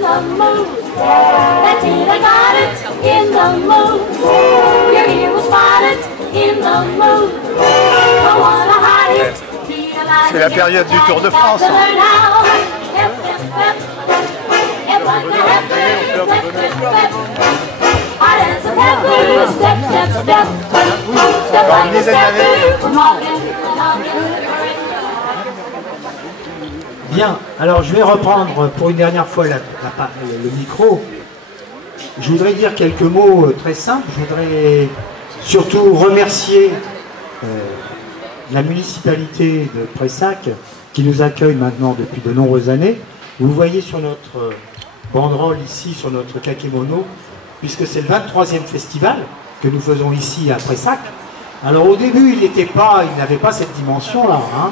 the mood. That's it, I got it, in the mood. Your ear was spotted, in the mood. I wanna hide it. C'est la période du Tour de France. Bien, alors je vais reprendre pour une dernière fois le micro. Je voudrais dire quelques mots très simples. Je voudrais surtout remercier la municipalité de Prayssac qui nous accueille maintenant depuis de nombreuses années. Vous voyez sur notre banderole ici, sur notre kakémono, puisque c'est le 23e festival que nous faisons ici à Prayssac. Alors au début, il n'avait pas cette dimension-là, hein.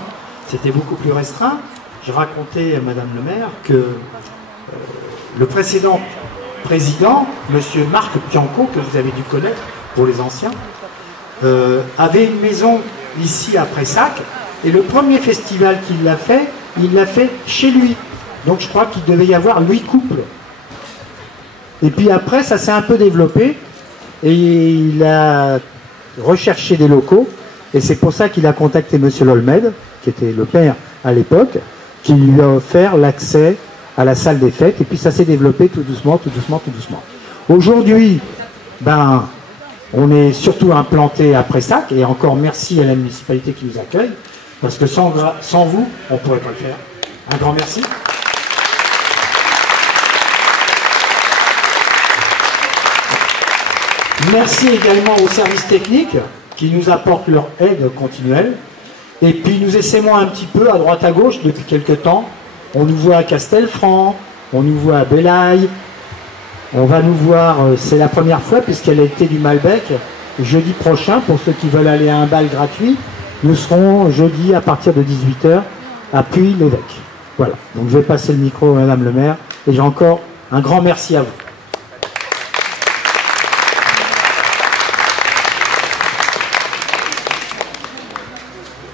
C'était beaucoup plus restreint. Je racontais à Madame le maire que le précédent président, Monsieur Marc Pianco, que vous avez dû connaître pour les anciens, avait une maison ici à Prayssac, et le premier festival qu'il l'a fait, il l'a fait chez lui. Donc je crois qu'il devait y avoir 8 couples. Et puis après, ça s'est un peu développé, et il a recherché des locaux, et c'est pour ça qu'il a contacté Monsieur Lolmed, qui était le père à l'époque, qui lui a offert l'accès à la salle des fêtes, et puis ça s'est développé tout doucement, tout doucement, tout doucement. Aujourd'hui, on est surtout implanté à Prayssac, et encore merci à la municipalité qui nous accueille, parce que sans vous, on ne pourrait pas le faire. Un grand merci. Merci également aux services techniques qui nous apportent leur aide continuelle. Et puis nous essaimons un petit peu à droite à gauche depuis quelques temps. On nous voit à Castelfranc, on nous voit à Belaï. On va nous voir, c'est la première fois puisqu'elle a été du Malbec. Jeudi prochain, pour ceux qui veulent aller à un bal gratuit, nous serons jeudi à partir de 18 h à Puy-l'Évêque. Voilà, donc je vais passer le micro à Madame le maire et j'ai encore un grand merci à vous.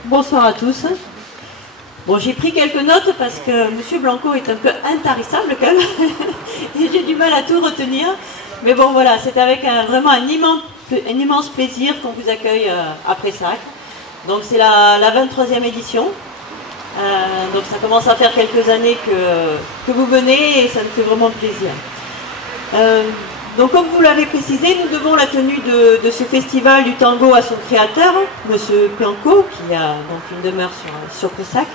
Bonsoir à tous. Bon, j'ai pris quelques notes parce que M. Blanco est un peu intarissable quand même. Et j'ai du mal à tout retenir. Mais bon, voilà, c'est avec vraiment un immense plaisir qu'on vous accueille à Prayssac. Donc c'est la 23e édition. Donc ça commence à faire quelques années que vous venez et ça nous fait vraiment plaisir. Donc comme vous l'avez précisé, nous devons la tenue de ce festival du tango à son créateur, M. Pianco, qui a donc une demeure sur Prayssac,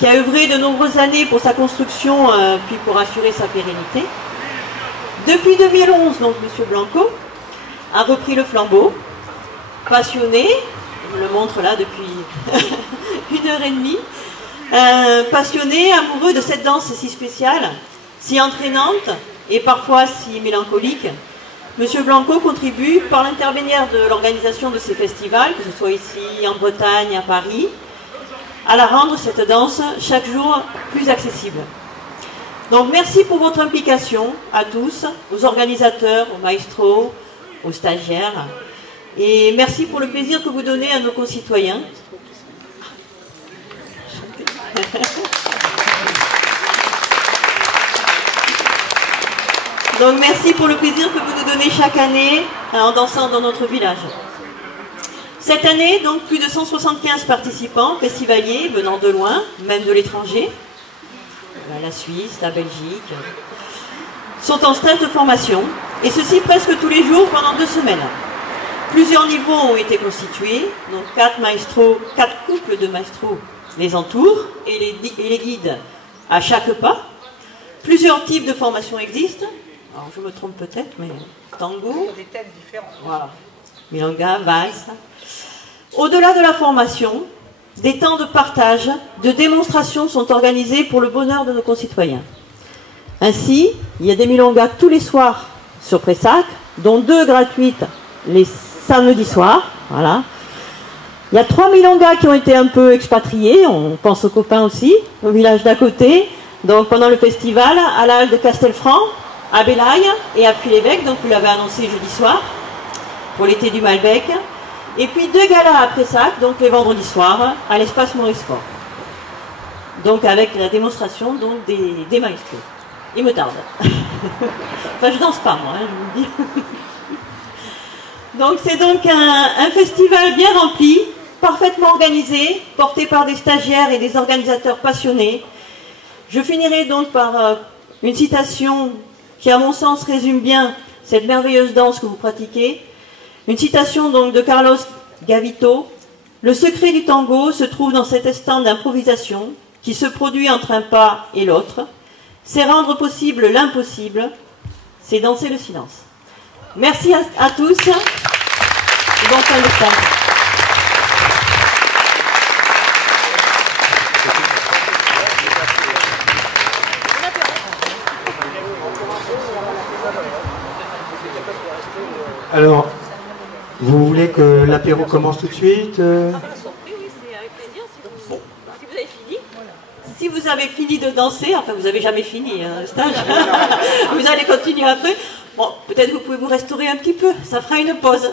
qui a œuvré de nombreuses années pour sa construction puis pour assurer sa pérennité. Depuis 2011, donc M. Blanco a repris le flambeau, passionné, je le montre là depuis 1h30, passionné, amoureux de cette danse si spéciale, si entraînante, et parfois si mélancolique. M. Blanco contribue par l'intermédiaire de l'organisation de ces festivals, que ce soit ici en Bretagne, à Paris, à la rendre cette danse chaque jour plus accessible. Donc merci pour votre implication à tous, aux organisateurs, aux maestros, aux stagiaires, et merci pour le plaisir que vous donnez à nos concitoyens. Donc merci pour le plaisir que vous nous donnez chaque année en dansant dans notre village. Cette année, donc plus de 175 participants, festivaliers venant de loin, même de l'étranger, la Suisse, la Belgique, sont en stage de formation, et ceci presque tous les jours pendant 2 semaines. Plusieurs niveaux ont été constitués, donc 4 couples de maestros les entourent et les guident à chaque pas. Plusieurs types de formations existent. Alors je me trompe peut-être, mais tango, des thèmes différents. Voilà, milonga, valse. Au-delà de la formation, des temps de partage, de démonstration sont organisés pour le bonheur de nos concitoyens. Ainsi, il y a des milongas tous les soirs sur Prayssac, dont 2 gratuites les samedis soirs. Voilà. Il y a 3 milongas qui ont été un peu expatriés, on pense aux copains aussi, au village d'à côté. Donc pendant le festival, à la halle de Castelfranc, à Belaï et à Puy-l'Évêque, donc vous l'avez annoncé jeudi soir, pour l'été du Malbec. Et puis 2 galas à Prayssac, donc les vendredis soirs, à l'espace Maurice Fort. Donc avec la démonstration donc, des maestros. il me tarde. Enfin, je danse pas, moi, hein, je vous le dis. Donc, c'est donc un festival bien rempli, parfaitement organisé, porté par des stagiaires et des organisateurs passionnés. Je finirai donc par une citation qui, à mon sens, résume bien cette merveilleuse danse que vous pratiquez. Une citation donc de Carlos Gavito. Le secret du tango se trouve dans cet instant d'improvisation qui se produit entre un pas et l'autre. C'est rendre possible l'impossible, c'est danser le silence. Merci à tous et bon fin de spectacle. Alors, vous voulez que l'apéro commence tout de suite Oui, c'est avec plaisir. Si vous avez fini. Si vous avez fini de danser, enfin vous n'avez jamais fini le stage, vous allez continuer après. Bon, peut-être que vous pouvez vous restaurer un petit peu, ça fera une pause.